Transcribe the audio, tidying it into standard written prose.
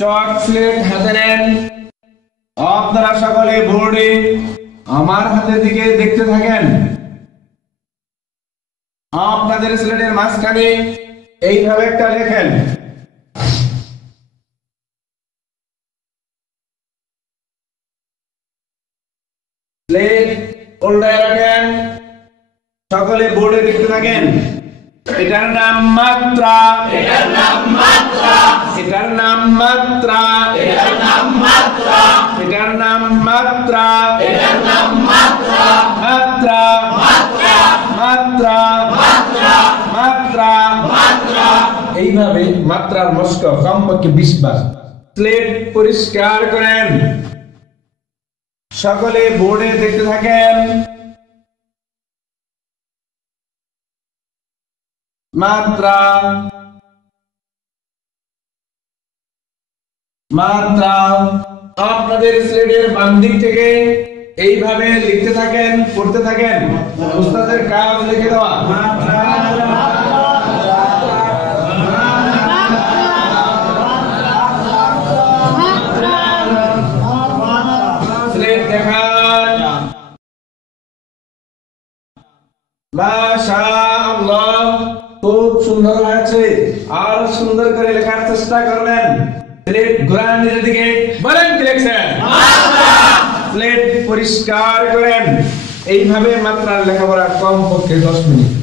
চক slate হাতে নেন। আপনারা সকলে বোর্ডে আমার হাতের দিকে দেখতে থাকেন। আপনাদের স্লেটের মাঝখানে এইভাবে একটা লেখেন। স্লেট উল্টায় রাখেন। সকলে বোর্ডে দেখতে থাকেন। এটার নাম মাত্রা, এটার নাম মাত্রা, এটার নাম মাত্রা, এটার নাম মাত্রা, এটার নাম মাত্রা, এটার নাম মাত্রা, মাত্রা, মাত্রা, মাত্রা, মাত্রা, মাত্রা। মাত্রা। এইভাবে মাত্রার মস্ক কমপক্ষে 20 বার। স্লেট পরিষ্কার করেন। সকলে বোর্ডে দেখতে থাকেন। মাত্রা, মাত্রা। আপনাদের স্লেটের বাম দিক থেকে এইভাবে লিখতে থাকেন, পড়তে থাকেন। উস্তাদের কাজ লিখে দেওয়া। স্লেট দেখান। মাশাআল্লাহ, খুব সুন্দর হয়েছে। আর সুন্দর করে লেখার চেষ্টা করবেন। স্লেট ঘোরান নিজের দিকে, বলেন কি লিখছেন? স্লেট পরিষ্কার করেন। এইভাবে মাত্রার লেখাপড়া কমপক্ষে 10 মিনিট।